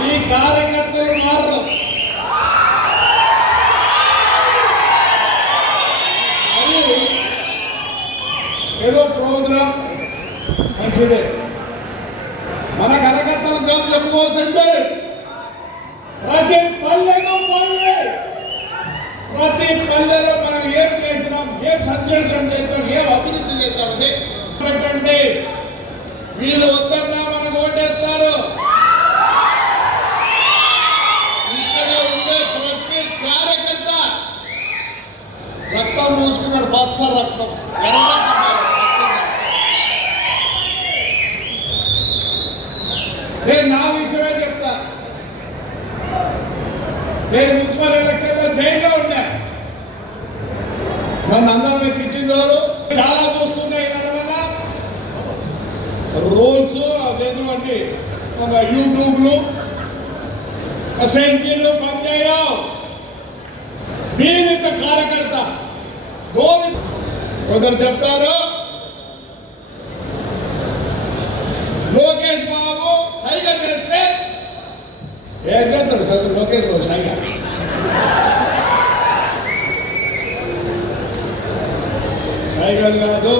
ఈ కార్యకర్తలు మారరు. అది ఏదో ప్రోగ్రామ్ మంచిదే, మన కార్యకర్తలు కాదు చెప్పుకోవాల్సిందే. ప్రతి పల్లెలో ప్రతి పల్లెలో మనం ఏం చేసినాం, ఏం సంక్షేమం చేసినాం, ఏం అభివృద్ధి చేశామని పెట్టండి. వీళ్ళు వద్దన్నా మనకు ఓటేస్తారు. ఇక్కడ ఉండే ప్రతి కార్యకర్త రక్తం మూసుకున్నాడు, పచ్చ రక్తం, ఎర్ర రక్తం. నేను నా విషయమే చెప్తా. నేను మున్సిపల్ ఎలక్షన్ లో జైల్లో ఉన్నా. నన్ను అందరం ఎక్కించిందారు. చాలా చూస్తున్నాయి నడవల్ల రోల్స్ అదేంటి ఒక యూట్యూబ్లు సెల్ఫీలు పనిచేయం. జీవిత కార్యకర్త గోవింద్ కొందరు చెప్తారు లోకేష్ బాబు సైగ చేస్తే ఏం చేస్తాడు సార్ లోకేష్ బాబు సైగ? సైగలు కాదు.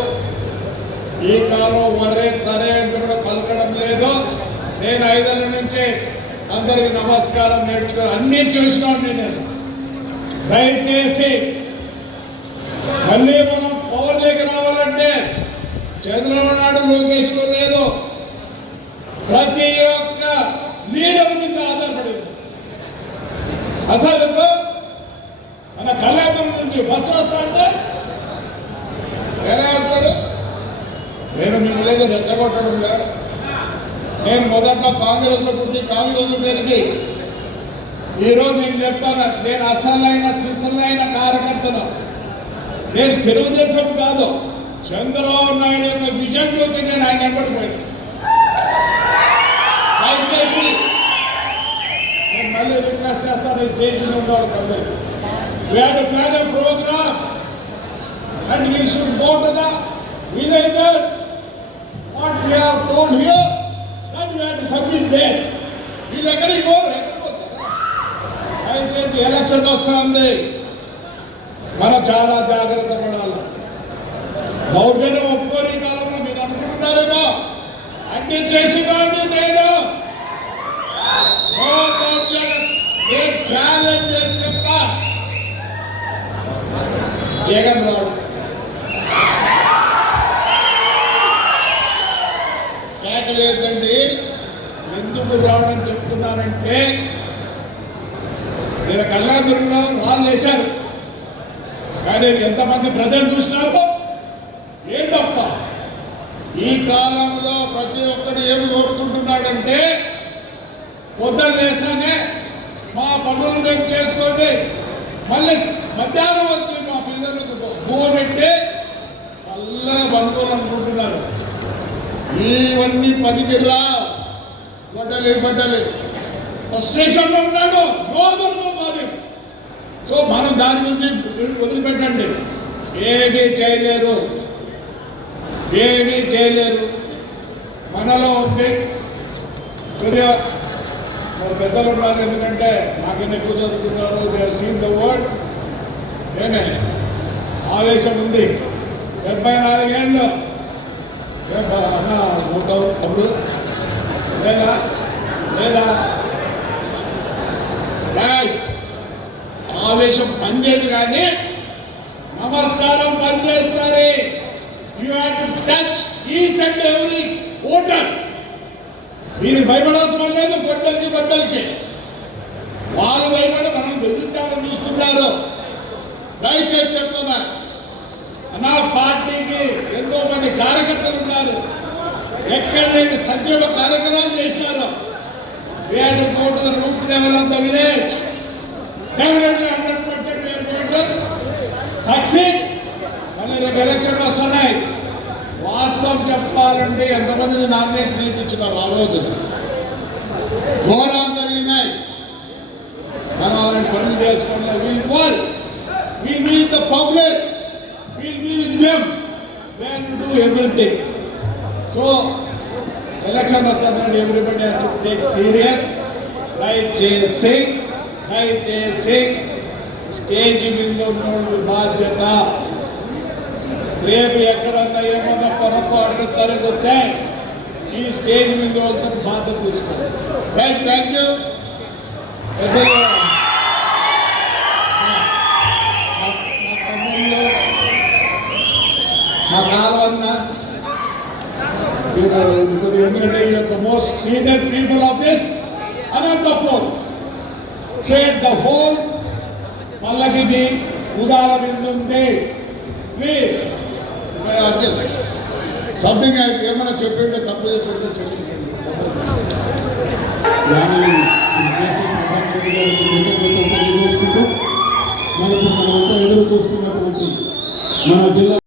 ఈ కాలం వరే తరే అంటే కూడా పలకడం లేదు. నేను 5 ఏళ్ళ నుంచి అందరికి నమస్కారం నేర్చుకొని అన్నీ చూసినాను. నేను దయచేసి మళ్ళీ మనం పవర్లోకి రావాలంటే చంద్రబాబు నాయుడు లోకేష్ లేదు, ప్రతి ఒక్క లీడర్ మీద ఆధారపడింది. అసలు మన కళ్యాణం నుంచి బస్సు వస్తా అంటే ఎలా వస్తారు? నేను మిమ్మల్ని ఏదో రెచ్చగొట్టడం లేదు. నేను మొదట్లో కాంగ్రెస్ లో పుట్టి కాంగ్రెస్ లో పెరిగి ఈరోజు నేను చెప్తాను, నేను అసలైన సిసలైన కార్యకర్తను. నేను తెలుగుదేశం కాదు, చంద్రబాబు నాయుడు యొక్క విజన్ చూసి నేను ఆయన వెంబడిపోయాను. దయచేసి నేను మళ్ళీ రిక్వెస్ట్ చేస్తాను స్టేజ్ మీద ఉన్న వాళ్ళకి అందరికీ. We have to plan a program and we should go to the villages. What we have told here, then we have to submit there. వీళ్ళు ఎక్కడికి పోరు. అయితే ఎలక్షన్ వస్తుంది, మనం చాలా జాగ్రత్త పడాలి. దౌర్జన్యం ఒప్పుకోని కాలంలో మీరు అనుకుంటున్నారేమో అన్ని చేసినాన్ని నేను ఛాలెంజ్ చేసి చెప్తా. జగన్ రాడు కేకలేదండి. ఎందుకు రావడం చెప్తున్నానంటే నేను కళ్యాణదుర్గంలో వాళ్ళు వేశారు, కానీ ఎంతమంది ప్రజలు చూసినారో ఏంటప్ప. ఈ కాలంలో ప్రతి ఒక్కడు ఏమి కోరుకుంటున్నాడంటే పొద్దున్న వేసానే మా పనులు మేము చేసుకోండి, మళ్ళీ మధ్యాహ్నం వచ్చి మా పిల్లలకు భూమెట్టి చల్లగా బంధువులు అనుకుంటున్నారు. ఇవన్నీ పనికిరా. బట్టలు ఫ్రస్ట్రేషన్లో ఉన్నాడు, నోదరుకోవాలి. సో మనం దాని నుంచి వదిలిపెట్టండి. ఏమీ చేయలేరు, ఏమీ చేయలేరు. మనలో ఉంది కొద్దిగా పెద్దలు ఉన్నారు, ఎందుకంటే నాకన్నా ఎక్కువ చదువుకున్నారు. They seen the word. ఏమే ఆవేశం ఉంది. 74 ఏళ్ళు పోతావు అప్పుడు లేదా లేదా ఆవేశం పనిచేయదు, కానీ నమస్కారం పనిచేస్తారు. You have to touch each and every voter. దీనికి భయపడాల్సిన లేదు. బద్దలకి వాళ్ళు భయపడి మనం బెదిరించాలని చూస్తున్నారు. దయచేసి చెప్తున్నా, నా పార్టీకి ఎంతో మంది కార్యకర్తలు ఉన్నారు, ఎక్కడ లేని సంక్షేమ కార్యక్రమాలు చేసినారు. We have to go to the root level of the village. Definitely 100% we are going to succeed. మళ్ళీ రేపు ఎలక్షన్ వస్తున్నాయి. వాస్తవం చెప్పాలంటే ఎంతమందిని నామినేషన్ ఇప్పించున్నారు ఆ రోజు. ఘోరాలు జరిగినాయి. మనం అలాంటి పనులు చేసుకుంటాం. We'll be with the public. We'll be with them. They will do everything. So, election was everybody has to take serious. దయచేసి దయచేసి స్టేజ్ మీద ఉన్నోళ్ళు బాధ్యత. రేపు ఎక్కడన్నా ఏమన్నా పొరపాటు జరిగితే ఈ స్టేజ్ మీద వాళ్ళతో బాధ్యత తీసుకోండి. Right, thank you. పెద్దలు మా తమ్ముళ్ళు, మా కాలవన్న, మీరు ఇది కొద్దిగా ఎందుకంటే the most senior people of this Anantapur shade the whole మల్లగిరి ఉదాల బిందుంది. ప్లీజ్ సంథింగ్ అయితే ఏమైనా చెప్పిండే తప్పు చెప్పిండే చెప్పండి. మనకు మనమంతా ఎదురు చూస్తున్నటువంటి మన జిల్లా